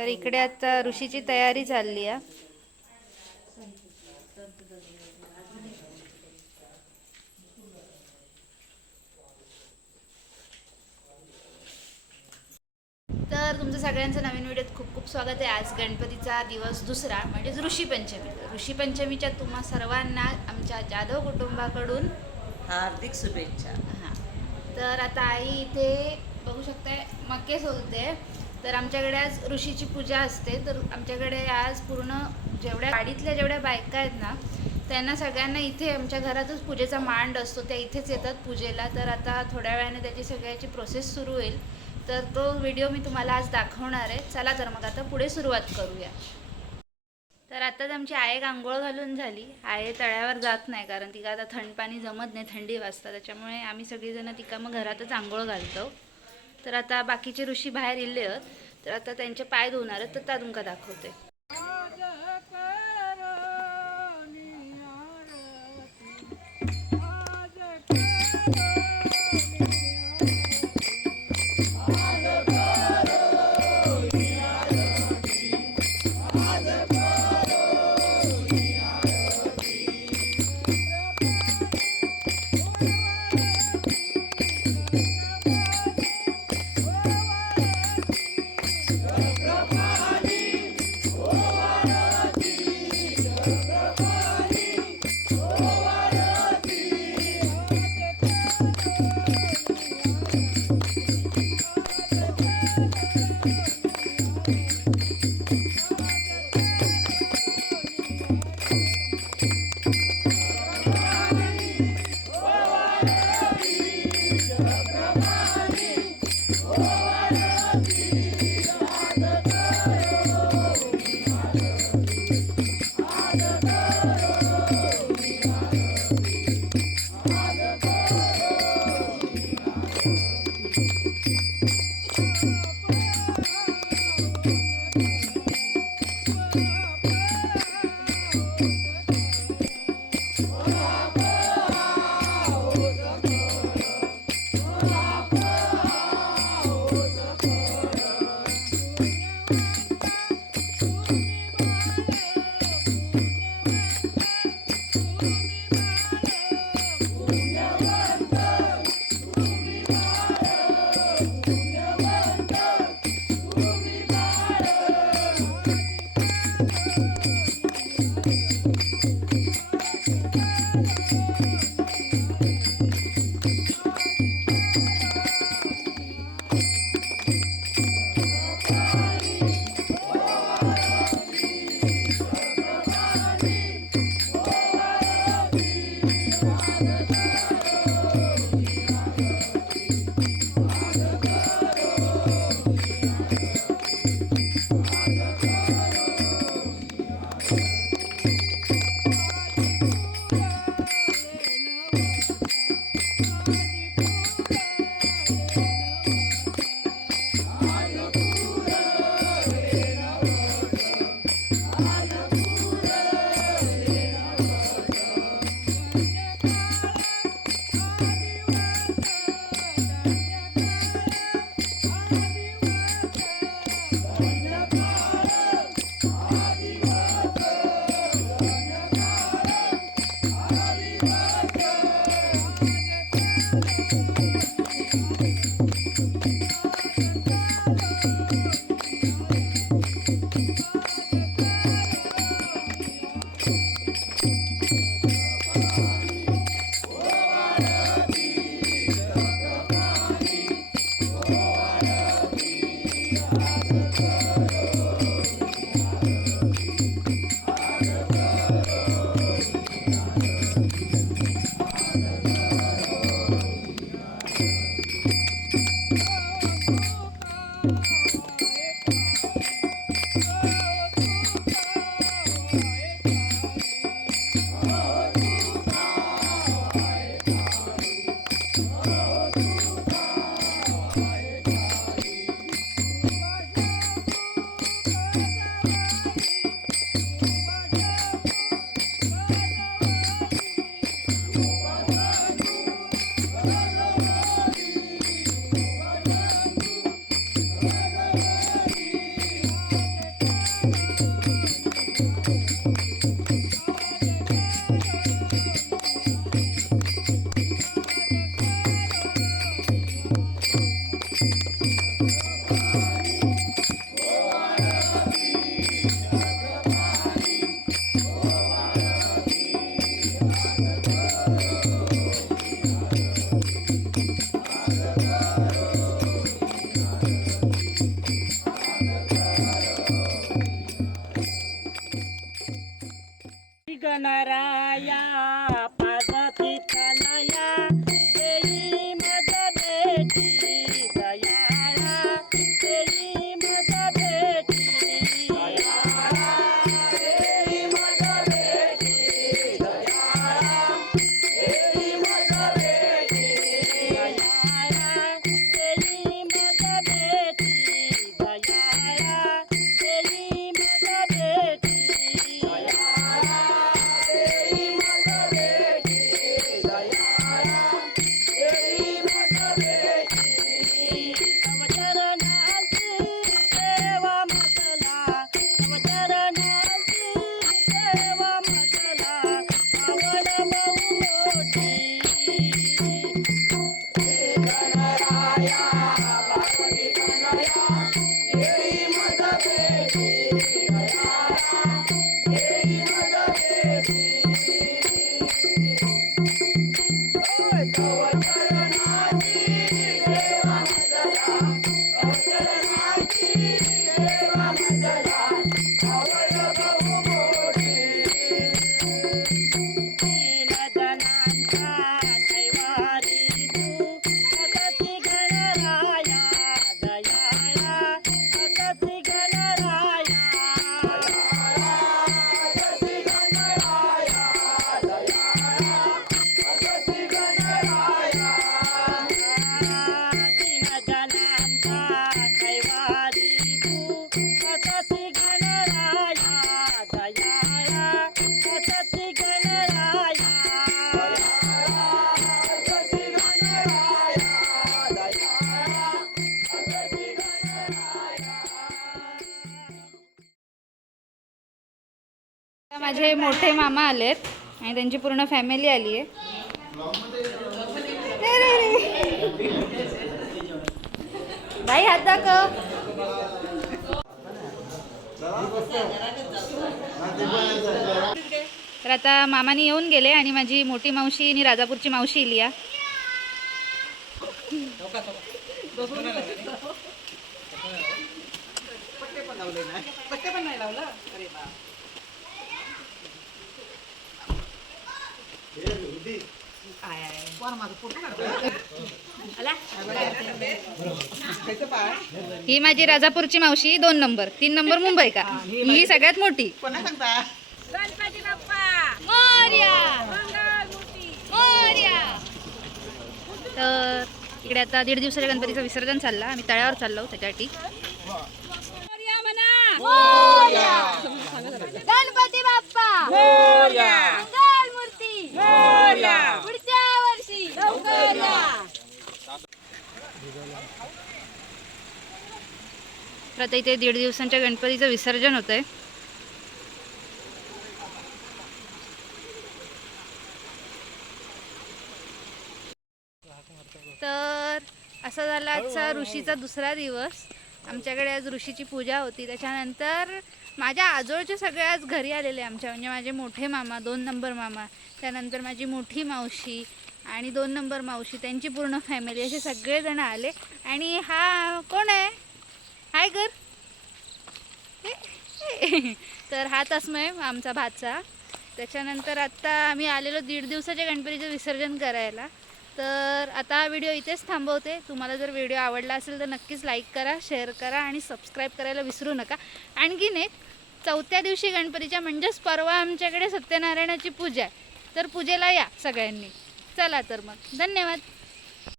तर इकडे आता ऋषीची तयारी चालली आहे. तर तुमचं सगळ्यांचं नवीन व्हिडिओत खूप खूप स्वागत आहे. आज गणपतीचा दिवस दुसरा म्हणजेच ऋषीपंचमी. ऋषीपंचमीच्या तुम्हा सर्वांना आमच्या जाधव कुटुंबाकडून हार्दिक शुभेच्छा. हां, तर आता आई इथे बघू शकताय मके सोलते. तर आमच्याकडे आज ऋषीची पूजा असते. तर आमच्याकडे आज पूर्ण जेवढ्या वाडीतल्या जेवढ्या बायका आहेत ना, त्यांना सगळ्यांना इथे आमच्या घरातच पूजेचा मांड असतो, त्या इथेच येतात पूजेला. तर आता थोड्या वेळाने त्याची सगळ्याची प्रोसेस सुरू होईल. तर तो व्हिडिओ मी तुम्हाला आज दाखवणार आहे. चला तर मग आता पुढे सुरुवात करूया. तर आताच आमची आईक आंघोळ घालून झाली. आई तळ्यावर जात नाही कारण तिला आता थंड पाणी जमत नाही, थंडी वाजता. त्याच्यामुळे आम्ही सगळीजणं तिका मग घरातच आंघोळ घालतो. तर आता बाकीचे ऋषी बाहेर इल्ले आहेत. तर आता त्यांचे पाय धुवणार आहेत, तर त्या तुमका दाखवते. गणराया पार्वती तनया देई मद भेटी दयाळा देई मद भेटी दयाळा देई मद भेटी दयाळा देई मद भेटी दयाळा देई मद भेटी दयाळा देई मद भेटी माझे मोठे मामा आलेत आणि त्यांची पूर्ण फॅमिली आली आहे. बाई हात दाखव. तर आता मामानी येऊन गेले आणि माझी मोठी मावशी आणि राजापूरची मावशी इली आहे. ही माझी राजापूरची मावशी 2 नंबर, 3 नंबर मुंबई का. ही सगळ्यात मोठी. गणपती बाप्पा मोरया मंगलमूर्ती मोरया. तर इकडे आता 1.5 दिवसाच्या गणपतीचं विसर्जन चाललं. आम्ही तळ्यावर चाललो त्याच्यासाठी. मोरया म्हणा गणपती बाप्पा मोरया मंगलमूर्ती मोरया पुढच्या वर्षी लवकर या. तर आता इथे 1.5 दिवसांच्या गणपतीचं विसर्जन होतंय. तर असा झाला आजचा ऋषीचा दुसरा दिवस. आमच्याकडे आज ऋषीची पूजा होती. त्याच्यानंतर माझ्या आजोळचे सगळे आज घरी आलेले आमच्या, म्हणजे माझे मोठे मामा 2 नंबर मामा, त्यानंतर माझी मोठी मावशी आणि 2 नंबर मावशी, त्यांची पूर्ण फॅमिली, असे सगळेजण आले. आणि हा कोण आहे? हाय कर. तर हा तस्मय आमचा भाचा. त्याच्यानंतर आत्ता आम्ही आलेलो 1.5 दिवसाच्या गणपतीचं विसर्जन करायला. तर आता हा व्हिडिओ इथेच थांबवते. तुम्हाला जर व्हिडिओ आवडला असेल तर नक्कीच लाईक करा, शेअर करा आणि सबस्क्राईब करायला विसरू नका. आणखीन एक 4थ्या दिवशी गणपतीच्या म्हणजेच परवा आमच्याकडे सत्यनारायणाची पूजा आहे. तर पूजेला या सगळ्यांनी. चला तर मग धन्यवाद.